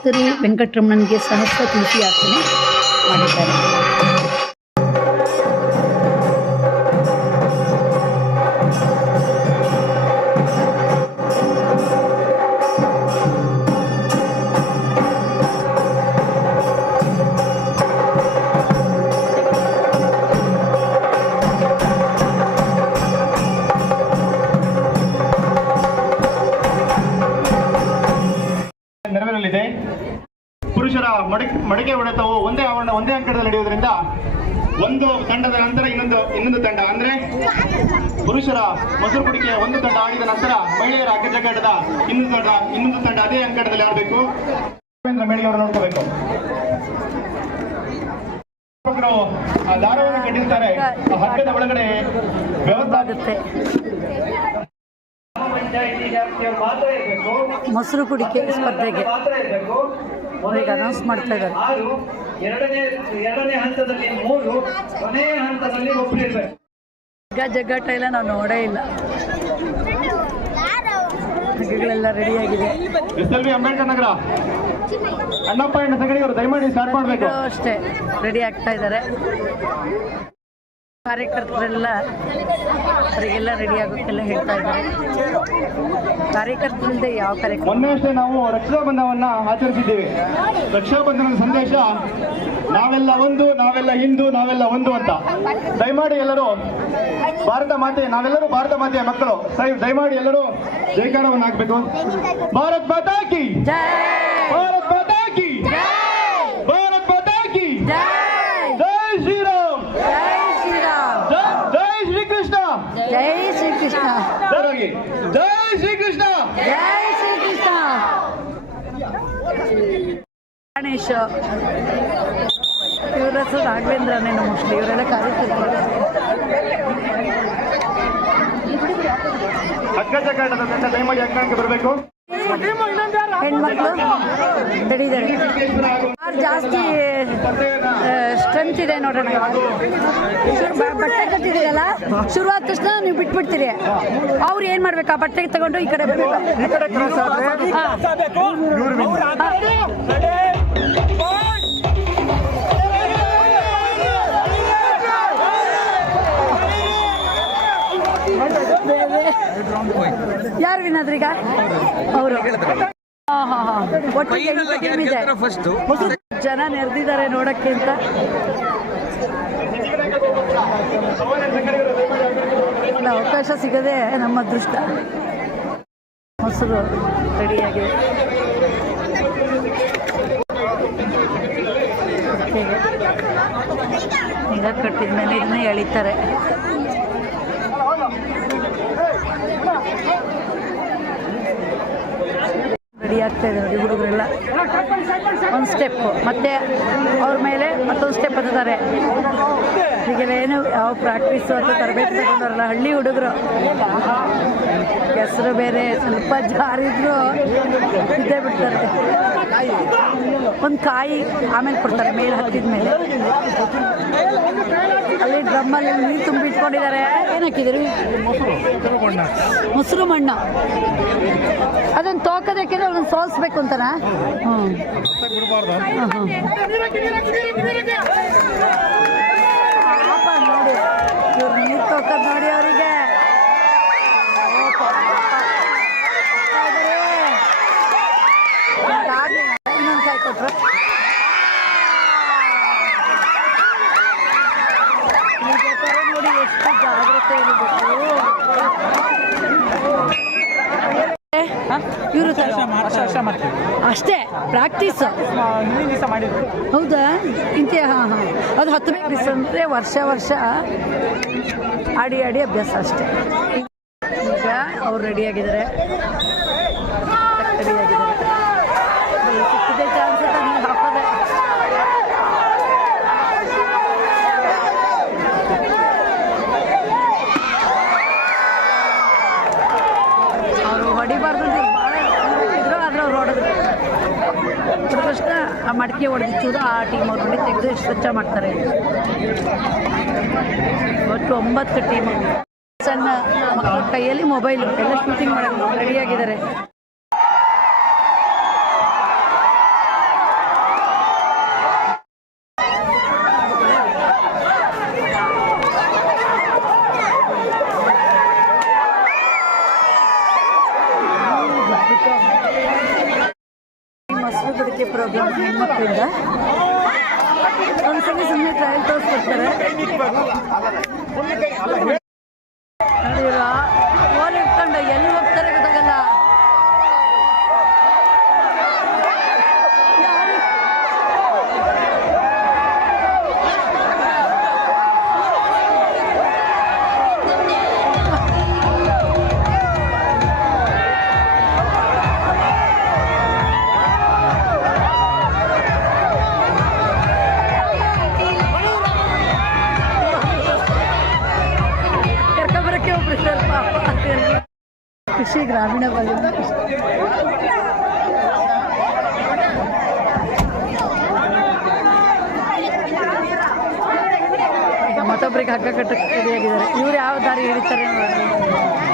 ಭಕ್ತರು ವೆಂಕಟರಮಣನಿಗೆ ಸಹಸ್ರ ತುಳಸಿ ಯಾಚನೆ ಮಾಡಿದ್ದಾರೆ ನೆರವೇರಲಿದೆ ಪುರುಷರ ಮಡಿಕೆ ಹೊಡೆತವು ಒಂದೇ ಆವರಣ, ಒಂದೇ ಅಂಕಣದಲ್ಲಿ ನಡೆಯುವುದರಿಂದ ಒಂದು ತಂಡದ ನಂತರ ಇನ್ನೊಂದು ಇನ್ನೊಂದು ತಂಡ. ಅಂದ್ರೆ ಪುರುಷರ ಮೊಸರು ಕುಡಿಕೆ ಒಂದು ತಂಡ ಆಡಿದ ನಂತರ ಮಹಿಳೆಯರ ಅಗ್ಗಜಗ್ಗಾಟದ ಇನ್ನೊಂದು ತಂಡ ಇನ್ನೊಂದು ತಂಡ ಅದೇ ಅಂಕಣದಲ್ಲಿ ಆಡಬೇಕು. ಮೇಳಿಗೆ ಅವರು ನೋಡ್ಕೋಬೇಕು. ದಾರವನ್ನು ಕಟ್ಟಿರ್ತಾರೆ. ಹಗ್ಗದ ಒಳಗಡೆ ವ್ಯವಸ್ಥೆ ಮೊಸರು ಕುಡಿಕೆ ಸ್ಪರ್ಧೆಗೆ. ಈಗ ಅನೌನ್ಸ್ ಮಾಡ್ತಾ ಇದ್ದಾರೆ. ಎರಡನೇ ಎರಡನೇ ಹಂತದಲ್ಲಿ ಮೂರು ಕೊನೆಯ ಹಂತದಲ್ಲಿ ಒಬ್ಬರು ಇರಬೇಕು. ಈಗ ಜಗ್ಗಾಟ ಇಲ್ಲ ನಾವು ನೋಡೇ ಇಲ್ಲ. ಹಗ್ಗಗಳೆಲ್ಲ ರೆಡಿ ಆಗಿದೆ. L V Ambedkar Nagar. Annappa ಅಣ್ಣ ಸಗಣಿ ಅವರು ದಯಮಾಡಿ ಸ್ಟಾರ್ಟ್ ಮಾಡಬೇಕು. ಅಷ್ಟೇ ರೆಡಿ ಆಗ್ತಾ ಇದ್ದಾರೆ. ಕಾರ್ಯಕರ್ತರೆಲ್ಲ ಅವರಿಗೆಲ್ಲ ರೆಡಿ ಆಗೋಕ್ಕೆಲ್ಲ ಹೇಳ್ತಾ ಇದ್ದಾರೆ. ಕಾರ್ಯಕರ್ತರಿಂದ ಯಾವ ಕಾರ್ಯಕ್ರಮ? ಮೊನ್ನೆಯಷ್ಟೇ ನಾವು ರಕ್ಷಾ ನಾವು ರಕ್ಷಾಬಂಧನವನ್ನ ಆಚರಿಸಿದ್ದೀವಿ. ರಕ್ಷಾಬಂಧನದ ಸಂದೇಶ ನಾವೆಲ್ಲ ಒಂದು ನಾವೆಲ್ಲ ಹಿಂದೂ ನಾವೆಲ್ಲ ಒಂದು ಅಂತ. ದಯಮಾಡಿ ಎಲ್ಲರೂ ಭಾರತ ಮಾತೆ ನಾವೆಲ್ಲರೂ ಭಾರತ ಮಾತೆಯ ಮಕ್ಕಳು. ದಯಮಾಡಿ ಎಲ್ಲರೂ ಜೈಕಾರವನ್ನು ಹಾಕ್ಬೇಕು ಭಾರತ್ ಮಾತಾಕಿ ಜೈ ಇವರ ಹೆಸರು ರಾಘವೇಂದ್ರನೇನು ಮೋಸ್ಟ್ಲಿ ಇವರೆಲ್ಲ ಕಾರ್ಯಕರ್ತರು ಬರಬೇಕು ಹೆಣ್ಮಕ್ಳು ಜಾಸ್ತಿ ಸ್ಟ್ರೆಂತ್ ಇದೆ ನೋಡೋಣ ಬಟ್ಟೆ ಕಟ್ಟಿದ್ದೀರಲ್ಲ? ಶುರುವಾದ ತಕ್ಷಣ ನೀವು ಬಿಟ್ಬಿಡ್ತೀರಿ. ಅವ್ರು ಏನು ಮಾಡ್ಬೇಕು? ಆ ಬಟ್ಟೆ ತಗೊಂಡು ಈ ಕಡೆ ಬರಬೇಕು ಯಾರು ವಿನಾದ್ರಿ ಈಗ? ಅವರು. ಜನ ನೆರೆದಿದ್ದಾರೆ ನೋಡಕ್ಕೆ ಅಂತ. ಅವಕಾಶ ಸಿಗದೆ ನಮ್ಮ ಅದೃಷ್ಟ. ಮೊಸರು ರೆಡಿಯಾಗಿ ಈಗ ಕಟ್ಟಿದ ಮೇಲೆ ಇದನ್ನ ಎಳಿತಾರೆ ರೆಡಿ ಆಗ್ತಾ ಇದೆ ಹುಡುಗರೆಲ್ಲ. ಒಂದು ಸ್ಟೆಪ್ ಮತ್ತೆ ಅವ್ರ ಮೇಲೆ ಮತ್ತೊಂದು ಸ್ಟೆಪ್ ಹತ್ತಿದ್ದಾರೆ ಹೀಗೆಲ್ಲ ಏನು, ಯಾವ ಪ್ರಾಕ್ಟೀಸ್ ಅಥವಾ ತರಬೇತಿ ತಗೊಂಡಾರಲ್ಲ ಹಳ್ಳಿ ಹುಡುಗರು. ಹೆಸರು ಬೇರೆ, ಸ್ವಲ್ಪ ಜಾರಿದ್ರು ಇದ್ದೇ ಬಿಡ್ತಾರೆ. ಒಂದು ಕಾಯಿ ಆಮೇಲೆ ಕೊಡ್ತಾರೆ, ಮೇಲೆ ಹತ್ತಿದ ಮೇಲೆ ಅಲ್ಲಿ ಡ್ರಮ್ಮಲ್ಲಿ ನೀರು ತುಂಬಿ ಇಟ್ಕೊಂಡಿದ್ದಾರೆ ಏನು ಹಾಕಿದಿರಿ ಮೊಸರು ಮಣ್ಣು. ಅದನ್ನ ತೋಕದಕ್ಕೆ ಅದನ್ನು ಸೋಲಿಸ್ಬೇಕು ಅಂತನಾ? ಹ್ಞೂ ನೋಡಿ, ಇವ್ರು ನೀರು ತೋಕದ್ ನೋಡಿ ಅವರಿಗೆ ಇನ್ನೊಂದು ಕಾಯಿ ಕೊಟ್ರು ಈ ಬೇಕಾದ್ರೆ ನೋಡಿ ಎಷ್ಟು ಜಾಗ್ರತೆ ಇರಬೇಕು ಇವರು ಅಷ್ಟೇ ಪ್ರಾಕ್ಟೀಸ್ ಹೌದಾ? ಇಂತೆ ಹಾಂ ಹಾಂ. ಅದು ಹತ್ತಬೇಕು ಅಂದರೆ ವರ್ಷ ವರ್ಷ ಆಡಿ ಆಡಿ ಅಭ್ಯಾಸ ಅಷ್ಟೇ. ಈಗ ಅವ್ರು ರೆಡಿಯಾಗಿದ್ದಾರೆ ಟೀಮ್ ಅವ್ರು ಬಂದು ತೆಗೆದು ಸ್ವಚ್ಛ ಮಾಡ್ತಾರೆ. ಒಟ್ಟು ಒಂಬತ್ತು ಟೀಮ್ ಸಣ್ಣ ಮಕ್ಕಳ ಕೈಯಲ್ಲಿ ಮೊಬೈಲ್, ಎಲ್ಲ ಶೂಟಿಂಗ್ ಮಾಡೋದು ರೆಡಿಯಾಗಿದ್ದಾರೆ ಮೊಸರು ಪ್ರೋಗ್ರಾಮ್ ಹೆಣ್ಮಕ್ಳಿಂದ. ಸುಮ್ಮನೆ ಟ್ರಯಲ್ ತೋರಿಸ್ಕೊಡ್ತಾರೆ ಕೃಷಿ ಗ್ರಾಮೀಣ ಭಾಗದ ಕೃಷಿ ಈಗ ಮತ್ತೊಬ್ಬರಿಗೆ ಹಗ್ಗ ಕಟ್ಟಕ್ಕೆ ರೆಡಿಯಾಗಿದ್ದಾರೆ ಇವ್ರು ಯಾವ ದಾರಿ ಹಿಡಿತಾರೆ ನೋಡ್ರಿ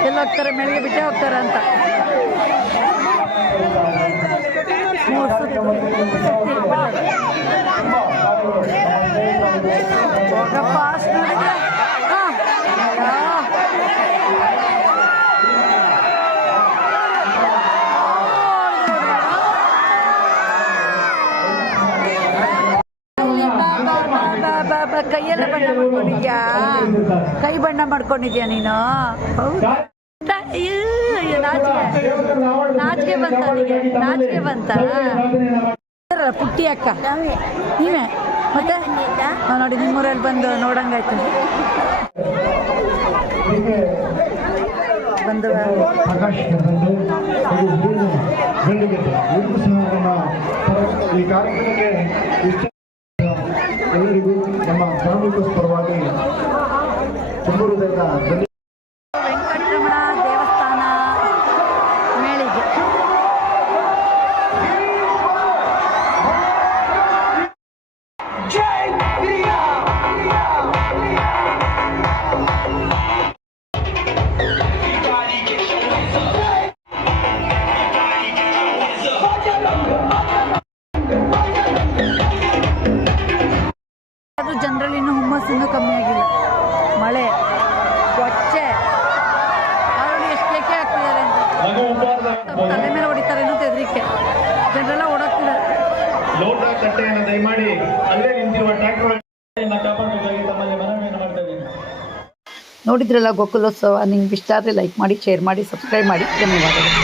ಎಲ್ಲಿ ಹೋಗ್ತಾರೆ ಮೇಳೆಗೆ ಬಿಟ್ಟೇ ಹೋಗ್ತಾರೆ ಅಂತ ಮೂರು ಸುತ್ತು ಹೋಗಪ್ಪ ಕೈ ಬಣ್ಣ ಮಾಡ್ಕೊಂಡಿದ್ಯಾ ನೀನು? ಹೌದಾ? ಅಯ್ಯೋ, ಅಯ್ಯೋ, ನಾಚಿಕೆ. ನಾಚಿಕೆ ಬಂತ ಅವನಿಗೆ ನಾಚಿಕೆ ಬಂತ. ಪುಟ್ಟಿ ಅಕ್ಕ. ನೀವೇ? ಮತ್ತೆ? ನೋಡಿ ನಿಮ್ಮೂರಲ್ಲಿ ಬಂದು ನೋಡಂಗಾಯ್ತು. ಬಂದು ಈ ಕಾರ್ಯಕ್ರಮಕ್ಕೆ ಇಷ್ಟ ಎಲ್ಲರಿಗೂ ನಮ್ಮ ಫ್ಯಾಮಿಲಿ ಪರವಾಗಿ తొమ్మిది ನೋಡಿದ್ರಲ್ಲ ಗೋಕುಲೋತ್ಸವ ನಿಮ್ಗೆ ಇಷ್ಟ ಆದರೆ ಲೈಕ್ ಮಾಡಿ ಶೇರ್ ಮಾಡಿ ಸಬ್ಸ್ಕ್ರೈಬ್ ಮಾಡಿ. ಧನ್ಯವಾದಗಳು.